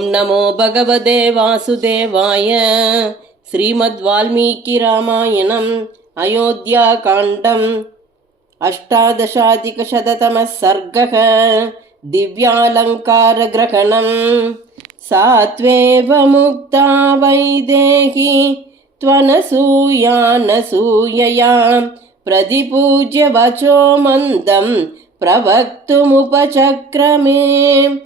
नमो भगवते वासुदेवाय। श्रीमद्वाल्मीकिरामायणम् अयोध्याकाण्डम् अष्टादशाधिकशततमः सर्गः। दिव्यालङ्कारग्रहणम्। सा त्वेव मुक्ता वैदेही त्वनसूयानसूयया प्रतिपूज्य वचो मन्दं प्रवक्तुमुपचक्रमे।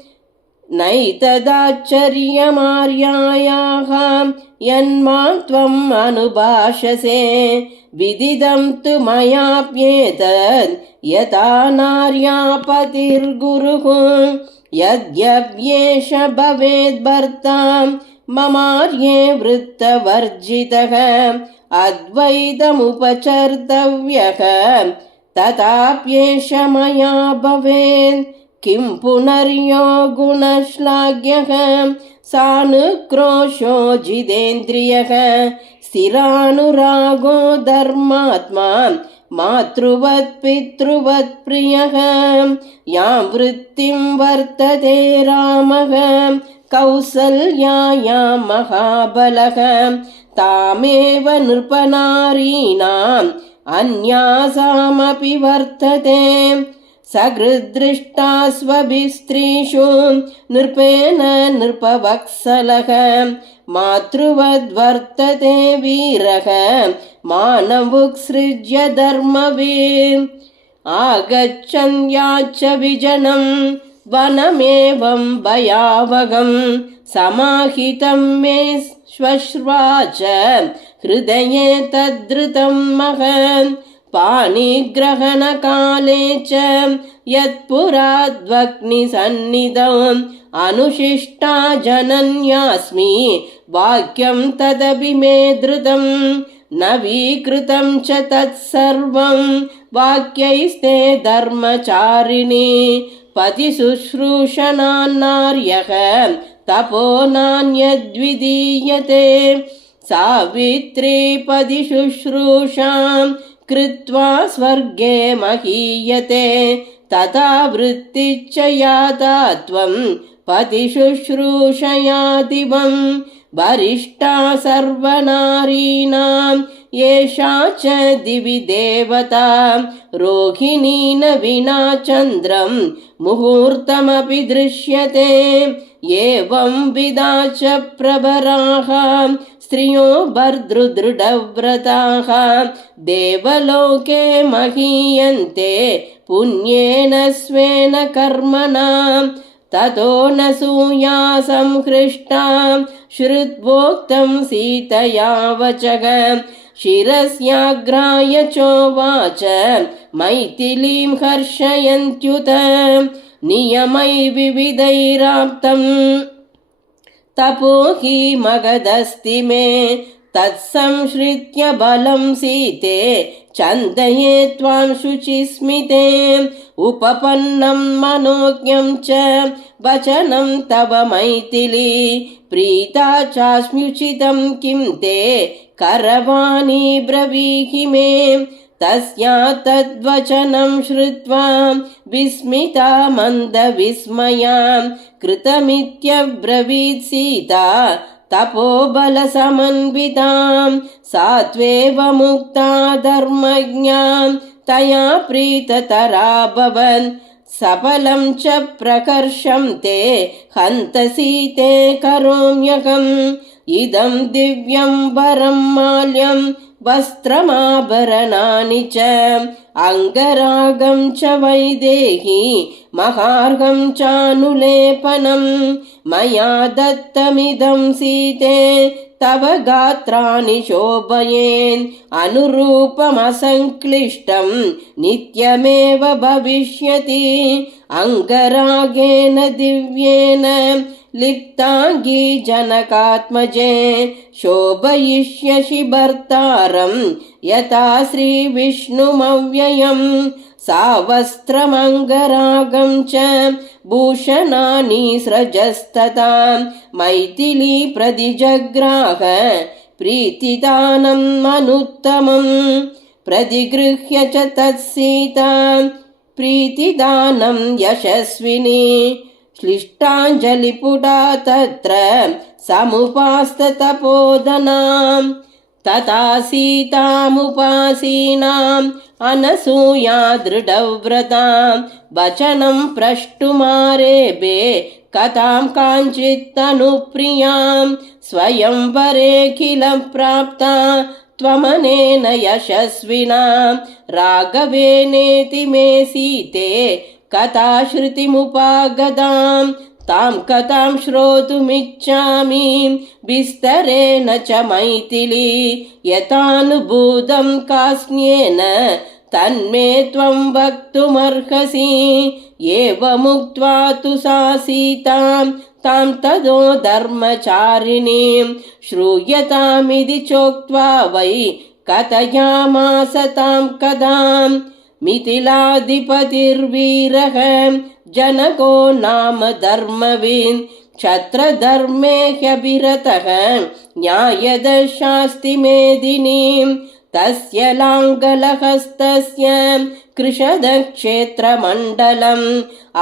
नैतदाश्चर्यमार्यायाः यन्मां त्वम् अनुभाषसे विदितं तु मयाप्येतद् यथा नार्यापतिर्गुरुः। यद्यप्येष भवेद्भर्ता ममार्ये वृत्तवर्जितः अद्वैतमुपचर्तव्यः तथाप्येष मया भवेत्। किं पुनर्यो गुणश्लाघ्यः सानुक्रोशो जितेन्द्रियः स्थिरानुरागो धर्मात्मा मातृवत् पितृवत् प्रियः। यां वृत्तिं वर्तते रामः कौसल्यायां महाबलः तामेव नृपनारीणाम् अन्यासामपि वर्तते। सकृद्दृष्टा स्वभिस्त्रीषु नृपेण नृपवत्सलः मातृवद्वर्तते वीरः मानमुत्सृज्य धर्मवीर्। आगच्छन्याच्च विजनं वनमेवं भयावहं समाहितं मे श्वश्वाच हृदये तद्धृतं महन्। पाणिग्रहणकाले च यत्पुराद्वग्निसन्निधौ अनुशिष्टा जनन्यास्मि वाक्यं तदपि मे धृतं नवीकृतं च तत्सर्वं वाक्यैस्ते धर्मचारिणी। पतिशुश्रूषणान्नार्यः तपो नान्यद्विधीयते। सावित्री पतिशुश्रूषां कृत्वा स्वर्गे महीयते तथा वृत्तिश्च याता त्वं पतिशुश्रूषयादिवं। वरिष्ठा सर्वनारीणां एषा च दिवि देवता रोहिणी न विना चन्द्रं मुहूर्तमपि दृश्यते। एवं विधा च प्रभराः स्त्रियो भर्तृदृढव्रताः देवलोके महीयन्ते पुण्येन स्वेन कर्मणा। ततो नसूया संहृष्टा श्रुत्वोक्तं सीतया वचः शिरस्याग्राय चोवाच मैथिलीं हर्षयन्त्युत। नियमै विविधैराप्तं तपो हि मगधस्ति मे तत्संश्रित्य बलं सीते चन्दये त्वां शुचिस्मिते। उपपन्नं मनोज्ञं च वचनं तव मैथिली प्रीता चास्म्युचितं किं ते करवाणि ब्रवीहि मे। तस्या तद्वचनं श्रुत्वा विस्मिता मन्दविस्मया कृतमित्यब्रवीत् सीता तपोबलसमन्वितां। सा त्वेव मुक्ता धर्मज्ञा तया प्रीततराभवन्। सफलं च प्रकर्षं ते हन्त सीते करोम्यहम्। इदं दिव्यं वरं माल्यं वस्त्रमाभरणानि च अङ्गरागं च वैदेही महार्घं चानुलेपनं। मया दत्तमिदं सीते तव गात्राणि शोभयेन् अनुरूपमसङ्क्लिष्टं नित्यमेव भविष्यति। अङ्गरागेण दिव्येन लिप्ताङ्गी जनकात्मजे शोभयिष्यसि भर्तारं यथा श्रीविष्णुमव्ययम्। सा वस्त्रमङ्गरागं च भूषणानि स्रजस्तथा मैथिली प्रतिजग्राह प्रीतिदानम् अनुत्तमम्। प्रतिगृह्य च तत्सीता प्रीतिदानं यशस्विनी श्लिष्टाञ्जलिपुटा तत्र समुपास्ततपोधनाम् तथा सीतामुपासीनाम् अनसूया दृढव्रतां वचनं प्रष्टुमारेभे कथां काञ्चित्तनुप्रियां स्वयंवरेऽखिलं प्राप्ता त्वमनेन यशस्विना राघवेनेति मे सीते कथाश्रुतिमुपागतां तां कथां श्रोतुमिच्छामि विस्तरेण च मैथिली यथानुभूतं कास्न्येन तन्मे त्वं वक्तुमर्हसि एवमुक्त्वा तु सा सीतां तां तदो धर्मचारिणीं श्रूयतामिति चोक्त्वा वै कथयामास तां कथां मिथिलाधिपतिर्वीरः जनको नाम धर्मवीन् क्षत्रधर्मे ह्यभिरतः न्यायदशास्ति मेदिनीं तस्य लाङ्गलहस्तस्य कृशदक्षेत्रमण्डलम्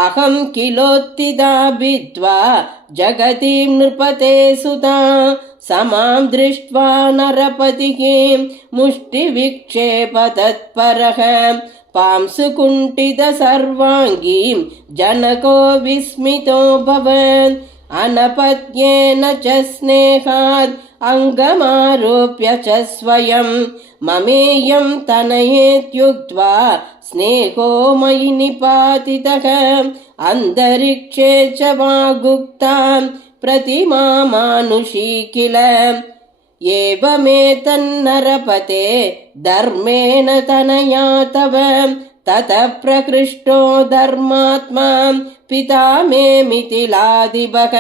अहं किलोत्थिता भित्त्वा जगतीं नृपते सुता समां दृष्ट्वा नरपतिः मुष्टिविक्षेप तत्परः पांसुकुण्ठित सर्वाङ्गीं जनको विस्मितोऽभवत् अनपत्येन च स्नेहात् अङ्गमारोप्य च स्वयं ममेयं तनयेत्युक्त्वा स्नेहो मयि निपातितः अन्तरिक्षे च वागुक्तां प्रतिमामानुषी किल एवमेतन्नरपते धर्मेण तनया तव ततः प्रकृष्टो धर्मात्मा पिता मे मिथिलाधिपः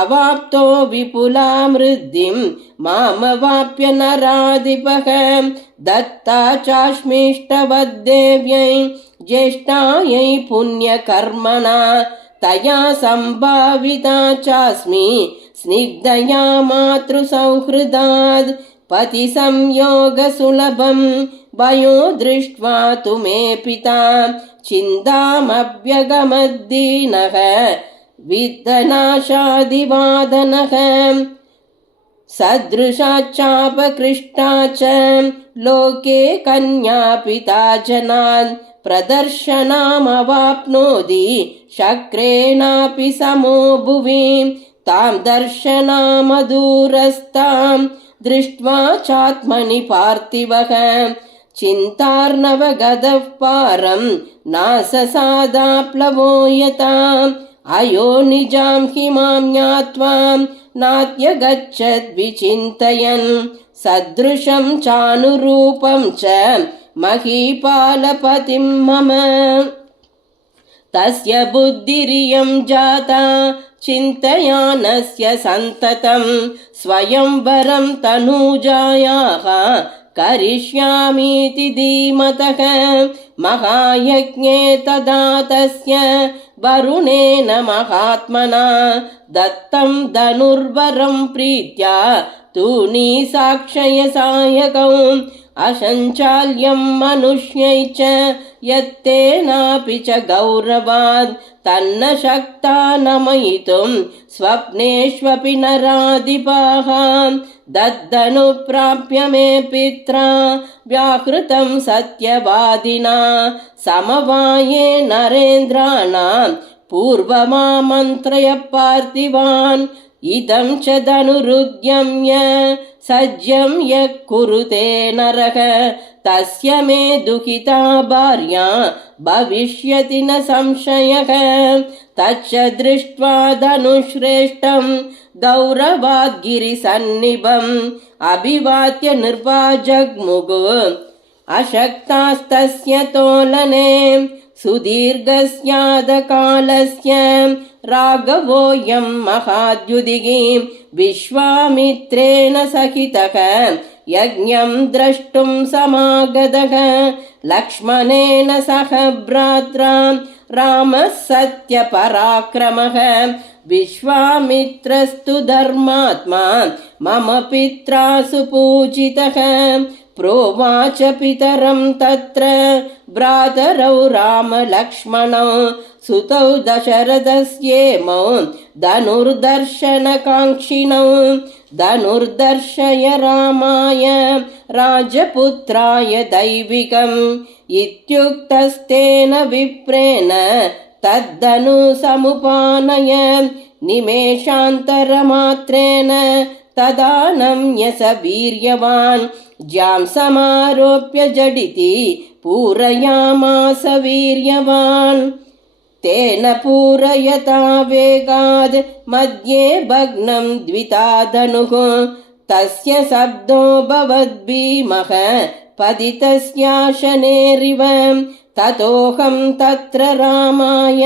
अवाप्तो विपुलामृद्धिं मामवाप्य नराधिपः दत्ता चाश्मिष्टवद्देव्यै ज्येष्ठायै पुण्यकर्मणा तया सम्भाविता चास्मि स्निग्धया मातृसौहृदात् पतिसंयोगसुलभं वयो दृष्ट्वा तु मे पिता चिन्तामभ्यगमद्दीनः विद्धनाशादिवादनः सदृशाच्चापकृष्टा च लोके कन्या पिता जनान् प्रदर्शनामवाप्नोति शक्रेणापि समो भुवि तां दर्शनामदूरस्तां दृष्ट्वा चात्मनि पार्थिवः चिन्तार्णवगतः पारं नाससादाप्लवो यताम् अयो निजां हिमां ज्ञात्वा नात्यगच्छद्विचिन्तयन् सदृशं चानुरूपं च महीपालपतिं मम तस्य बुद्धिरियं जाता चिन्तयानस्य सन्ततं स्वयंवरं तनूजायाः करिष्यामीति धीमतः महायज्ञे तदा तस्य वरुणेन महात्मना दत्तं धनुर्वरं प्रीत्या तूणी साक्षय सायकौ अशञ्चाल्यं मनुष्यै च यत्तेनापि च गौरवात् तन्न शक्ता नमयितुं स्वप्नेष्वपि नराधिपाः दद्धनुप्राप्य मे पित्रा व्याहृतं सत्यवादिना समवाये नरेन्द्राणां पूर्वमामन्त्रय पार्थिवान् इदं च धनुरुद्यम्य सज्जं यः कुरुते नरः तस्य मे दुहिता भार्या भविष्यति न संशयः तच्च दृष्ट्वा धनुश्रेष्ठं गौरवाद् गिरिसन्निभम् अभिवाद्य नृपा जग्मुगु अशक्तास्तस्य तोलने सुदीर्घस्यादकालस्य राघवोऽयं महाद्युदिः विश्वामित्रेण सहितः यज्ञं द्रष्टुं समागतः लक्ष्मणेन सह भ्रात्रा रामः सत्यपराक्रमः विश्वामित्रस्तु धर्मात्मा मम पित्रा सुपूजितः प्रोवाच पितरं तत्र भ्रातरौ रामलक्ष्मणौ सुतौ दशरथस्येमौ धनुर्दर्शनकाङ्क्षिणौ धनुर्दर्शय रामाय राजपुत्राय दैविकम् इत्युक्तस्तेन विप्रेण तद्धनु समुपानय निमेषान्तरमात्रेण तदानम्य स वीर्यवान् ज्यां समारोप्य जडिति पूरयामास वीर्यवान् तेन पूरयता वेगाद् मध्ये भग्नं द्विता धनुः तस्य शब्दो भवद्भीमः पतितस्याशनेरिव ततोऽहं तत्र रामाय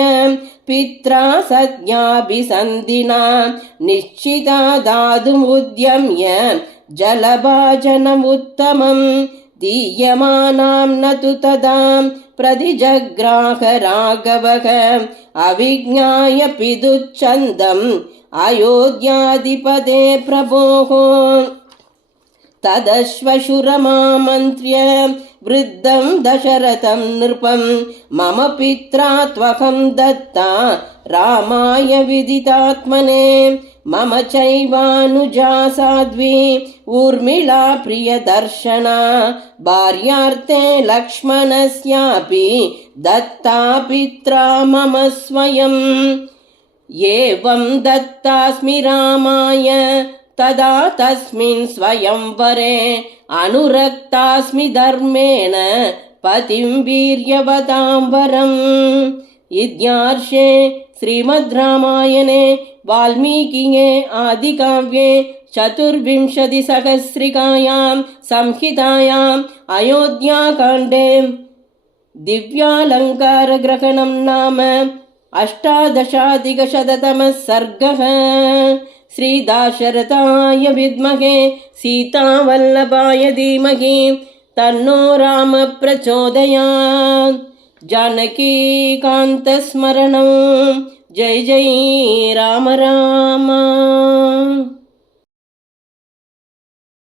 पित्रा सज्ञाभिसन्धिना निश्चिता दातुमुद्यम्य जलभाजनमुत्तमं दीयमानां न तु तदा प्रतिजग्राह राघवः अविज्ञाय पितुच्छन्दम् अयोध्याधिपते प्रभोः तदश्वशुरमामन्त्र्य वृद्धं दशरथं नृपं मम पित्रा त्वहं दत्ता रामाय विदितात्मने मम चैवानुजा साध्वी ऊर्मिळा प्रियदर्शना भार्यार्थे लक्ष्मणस्यापि दत्ता पित्रा मम स्वयम् एवं दत्तास्मि रामाय तदा तस्मिन् स्वयंवरे अनुरक्तास्मि धर्मेण पतिं वीर्यवतां वरम् इत्यार्षे श्रीमद् रामायणे वाल्मीकिये आदिकाव्ये चतुर्विंशतिसहस्रिकायां संहितायाम् अयोध्याकाण्डे दिव्यालङ्कारग्रहणं नाम अष्टादशाधिकशततमः सर्गः। श्रीदाशरथाय विद्महे सीतावल्लभाय धीमहि तन्नो राम प्रचोदयात्। जानकीकान्तस्मरणं जय जय राम राम।